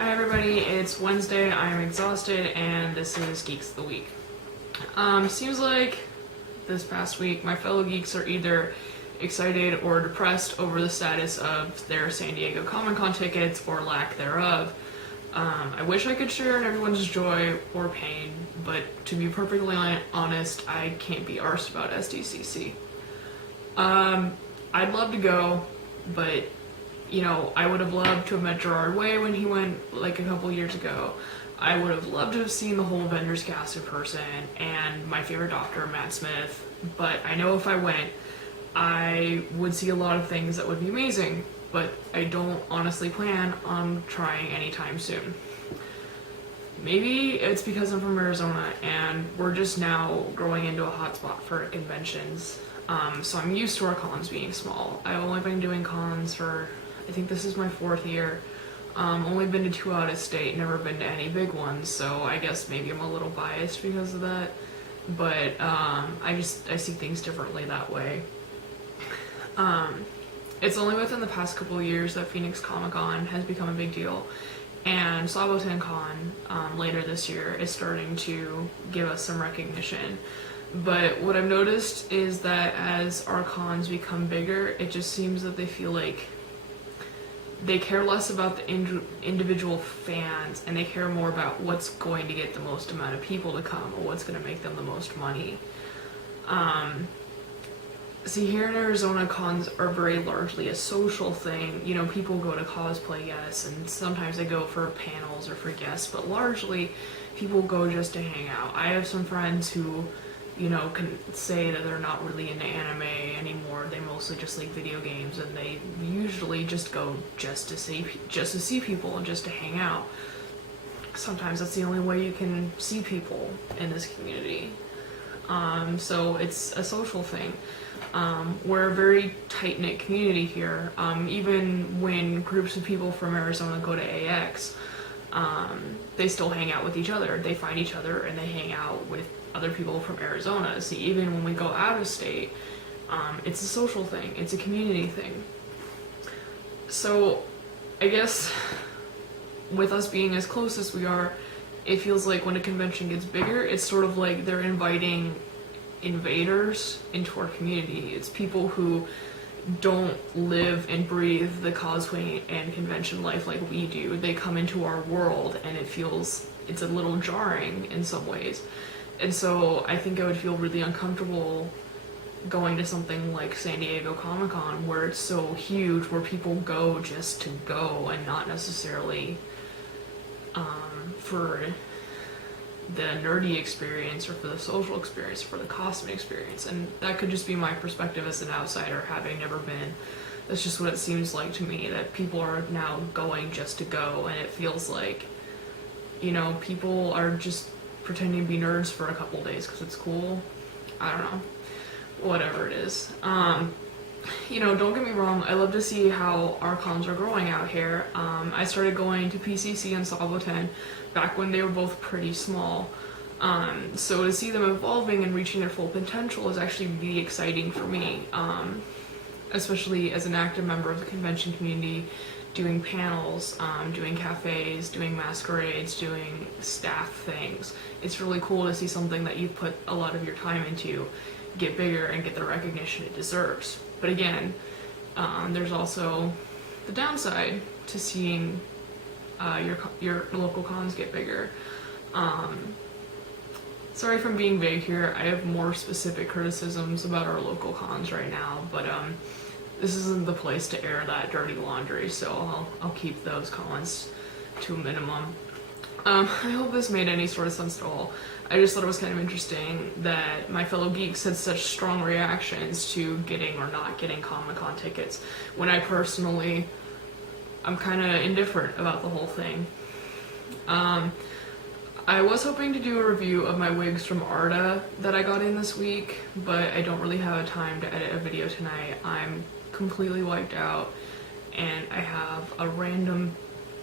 Hi everybody, it's Wednesday, I'm exhausted, and this is Geeks of the Week. Seems like this past week my fellow geeks are either excited or depressed over the status of their San Diego Comic-Con tickets or lack thereof. I wish I could share in everyone's joy or pain, but to be perfectly honest, I can't be arsed about SDCC. I'd love to go, but I would have loved to have met Gerard Way when he went like a couple years ago. I would have loved to have seen the whole Avengers cast in person and my favorite Doctor, Matt Smith. But I know if I went, I would see a lot of things that would be amazing, but I don't honestly plan on trying anytime soon. Maybe it's because I'm from Arizona and we're just now growing into a hotspot for conventions. So I'm used to our cons being small. I've only been doing cons for, I think this is my 4th year. Only been to 2 out of state, never been to any big ones, so I guess maybe I'm a little biased because of that. But I see things differently that way. It's only within the past couple of years that Phoenix Comic Con has become a big deal. And Saboten Con later this year is starting to give us some recognition. But what I've noticed is that as our cons become bigger, it just seems that they feel like they care less about the individual fans and they care more about what's going to get the most amount of people to come or what's going to make them the most money. See, here in Arizona, cons are very largely a social thing. People go to cosplay, yes, and sometimes they go for panels or for guests, but largely people go just to hang out. I have some friends who can say that they're not really into anime anymore. They mostly just like video games, and they usually just go just to see people and just to hang out. Sometimes that's the only way you can see people in this community. So it's a social thing. We're a very tight-knit community here. Even when groups of people from Arizona go to AX, they still hang out with each other. They find each other and they hang out with other people from Arizona. See, even when we go out of state, it's a social thing. It's a community thing. So, I guess with us being as close as we are, it feels like when a convention gets bigger, it's sort of like they're inviting invaders into our community. It's people who don't live and breathe the cosplay and convention life like we do. They come into our world and it's a little jarring in some ways. And so I think I would feel really uncomfortable going to something like San Diego Comic-Con where it's so huge, where people go just to go and not necessarily for the nerdy experience or for the social experience, or for the costume experience. And that could just be my perspective as an outsider, having never been. That's just what it seems like to me, that people are now going just to go, and it feels like, people are just pretending to be nerds for a couple days because it's cool. I don't know. Whatever it is. Don't get me wrong, I love to see how our cons are growing out here. I started going to PCC and Saboten back when they were both pretty small. So to see them evolving and reaching their full potential is actually really exciting for me. Especially as an active member of the convention community, doing panels, doing cafes, doing masquerades, doing staff things. It's really cool to see something that you've put a lot of your time into get bigger and get the recognition it deserves. But again, there's also the downside to seeing your local cons get bigger. Sorry if I'm being vague here. I have more specific criticisms about our local cons right now, but this isn't the place to air that dirty laundry, so I'll keep those comments to a minimum. I hope this made any sort of sense at all. I just thought it was kind of interesting that my fellow geeks had such strong reactions to getting or not getting Comic-Con tickets, when I personally, I'm kind of indifferent about the whole thing. I was hoping to do a review of my wigs from Arda that I got in this week, but I don't really have time to edit a video tonight. I'm completely wiped out, and I have a random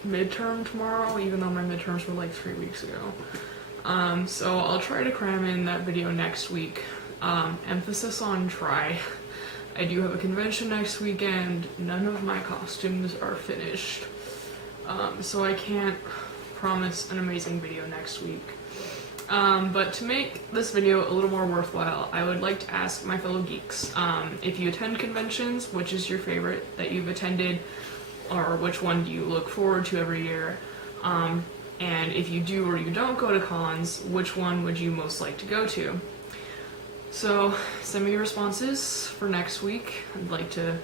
midterm tomorrow, even though my midterms were like 3 weeks ago. So I'll try to cram in that video next week. Emphasis on try. I do have a convention next weekend. None of my costumes are finished. so I can't promise an amazing video next week. But to make this video a little more worthwhile, I would like to ask my fellow geeks, if you attend conventions, which is your favorite that you've attended, or which one do you look forward to every year? And if you do or you don't go to cons, which one would you most like to go to? So send me your responses for next week. I'd like to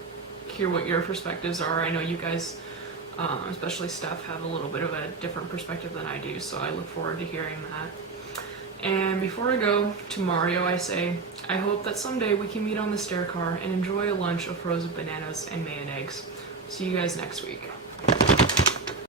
hear what your perspectives are. I know you guys, especially Steph, have a little bit of a different perspective than I do, so I look forward to hearing that. And before I go to Mario, I say, I hope that someday we can meet on the stair car and enjoy a lunch of frozen bananas and mayonnaise. See you guys next week.